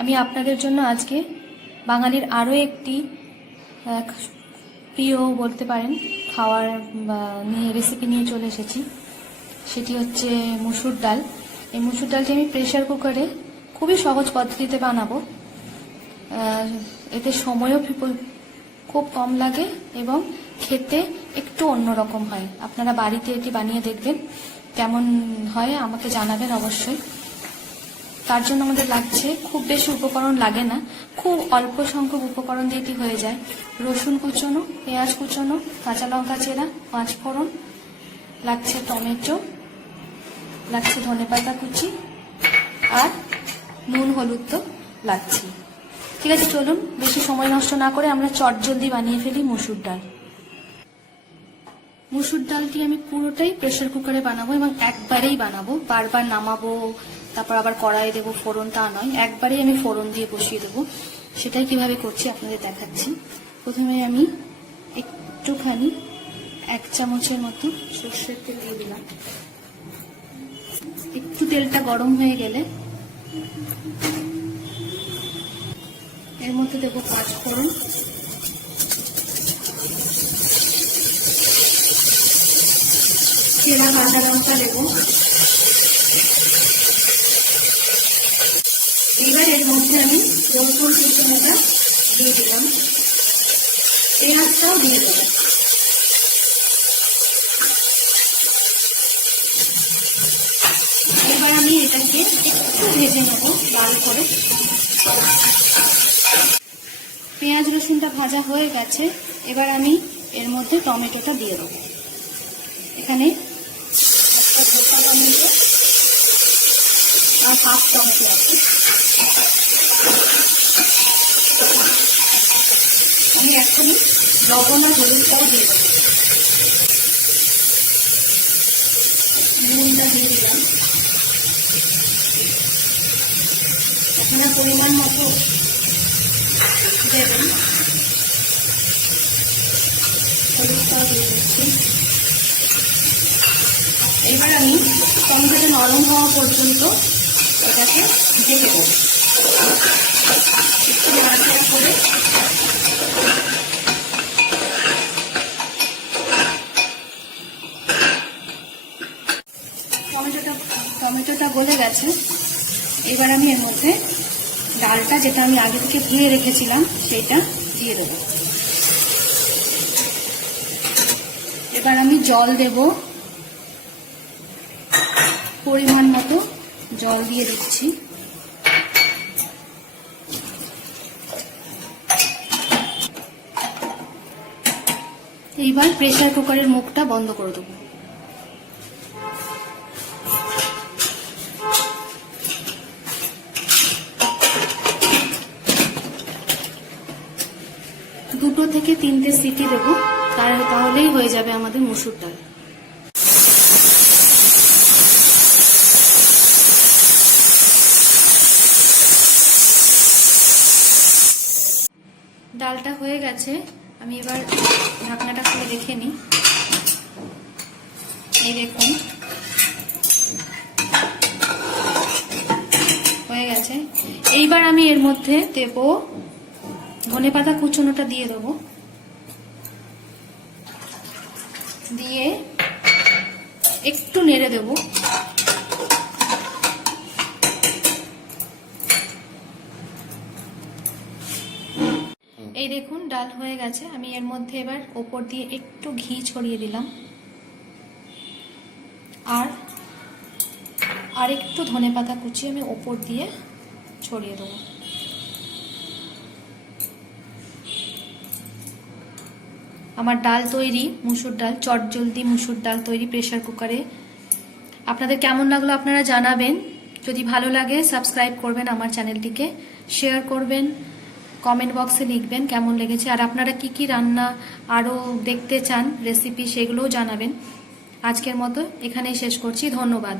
আমি আপনাদের জন্য আজকে বাঙালির আরও একটি প্রিয় বলতে পারেন খাওয়ার নিয়ে রেসিপি নিয়ে চলে এসেছি। সেটি হচ্ছে মুসুর ডাল। এই মুসুর ডালটি আমি প্রেশার কুকারে খুবই সহজ পদ্ধতিতে বানাবো। এতে সময়ও খুব কম লাগে এবং খেতে একটু অন্যরকম হয়। আপনারা বাড়িতে এটি বানিয়ে দেখবেন, কেমন হয় আমাকে জানাবেন অবশ্যই। তার জন্য আমাদের লাগছে, খুব বেশি উপকরণ লাগে না, খুব অল্প সংখ্যক উপকরণ দিয়ে এটি হয়ে যায়। রসুন কুচনো, পেঁয়াজ কুচনো, কাঁচা লঙ্কা চেরা, 5 ফোড়ন, লাগছে টমেটো, লাগছে ধনেপাতা কুচি, আর নুন হলুদ তো লাগছে। ঠিক আছে, চলুন বেশি সময় নষ্ট না করে আমরা চটজলদি বানিয়ে ফেলি মুসুর ডাল। মুসুর ডালটি আমি পুরোটাই প্রেশার কুকারে বানাবো এবং একবারেই বানাবো, বারবার নামাবো তারপর আবার কড়াই দেবো ফোড়ন তা নয়, একবারেই আমি ফোড়ন দিয়ে বসিয়ে দেবো। সেটাই কিভাবে করছি আপনাদের দেখাচ্ছি। প্রথমে আমি একটুখানি 1 চামচের মতো সর্ষের তেল দিয়ে দিলাম। একটু তেলটা গরম হয়ে গেলে এর মধ্যে দেবো 5 ফোড়ন, চেরা কাঁচা লঙ্কা দেবো। এবার এর মধ্যে আমি রসুন কুচনোটা দিয়ে দিলাম, পেঁয়াজটাও দিয়ে দেবো। এবার আমি এটাকে একটু ভেজে নেবো লাল করে। পেঁয়াজ রসুনটা ভাজা হয়ে গেছে, এবার আমি এর মধ্যে টমেটোটা দিয়ে দেবো। এখানে একটা গোটা টমেটো আর 1/2 টমেটো আছে। আমি এখনই লবণ আর হলুদটাও দিয়ে দেবো, নুনটা দিয়ে দিলাম। আপনারা পরিমাণ মতো দেবেন, হলুদটাও দিয়ে দিচ্ছি। এবার আমি টমেটোটা নরম হওয়া পর্যন্ত এটাকে ঢেকে দেবো। একটু নাড়াচাড়া করে টমেটোটা গলে গেছে। এবার আমি এর মধ্যে ডালটা, যেটা আমি আগে থেকে ধুয়ে রেখেছিলাম, সেটা দিয়ে দেবো। এবার আমি জল দেব, পরিমাণ মতো জল দিয়ে দিচ্ছি। এইবার প্রেসার কুকারের মুখটা বন্ধ করে দেবো। দুটো থেকে 3টে সিটি দেবো, তাহলেই হয়ে যাবে আমাদের মুসুর ডাল। ডালটা হয়ে গেছে, আমি এবার ঢাকনাটা খুলে দেখে নিই। এই দেখুন হয়ে গেছে। এইবার আমি এর মধ্যে দেব ধনেপাতা কুচনোটা দিয়ে দেবো, দিয়ে একটু নেড়ে দেব। এই দেখুন ডাল হয়ে গেছে। আমি এর মধ্যে এবার ওপর দিয়ে একটু ঘি ছড়িয়ে দিলাম আর একটু ধনেপাতা কুচি আমি ওপর দিয়ে ছড়িয়ে দেবো। আমার ডাল তৈরি, মুসুর ডাল, চটজলদি মুসুর ডাল তৈরি প্রেসার কুকারে। আপনাদের কেমন লাগলো আপনারা জানাবেন। যদি ভালো লাগে সাবস্ক্রাইব করবেন আমার চ্যানেলটিকে, শেয়ার করবেন, কমেন্ট বক্সে লিখবেন কেমন লেগেছে। আর আপনারা কি কি রান্না আরও দেখতে চান রেসিপি, সেগুলোও জানাবেন। আজকের মতো এখানেই শেষ করছি, ধন্যবাদ।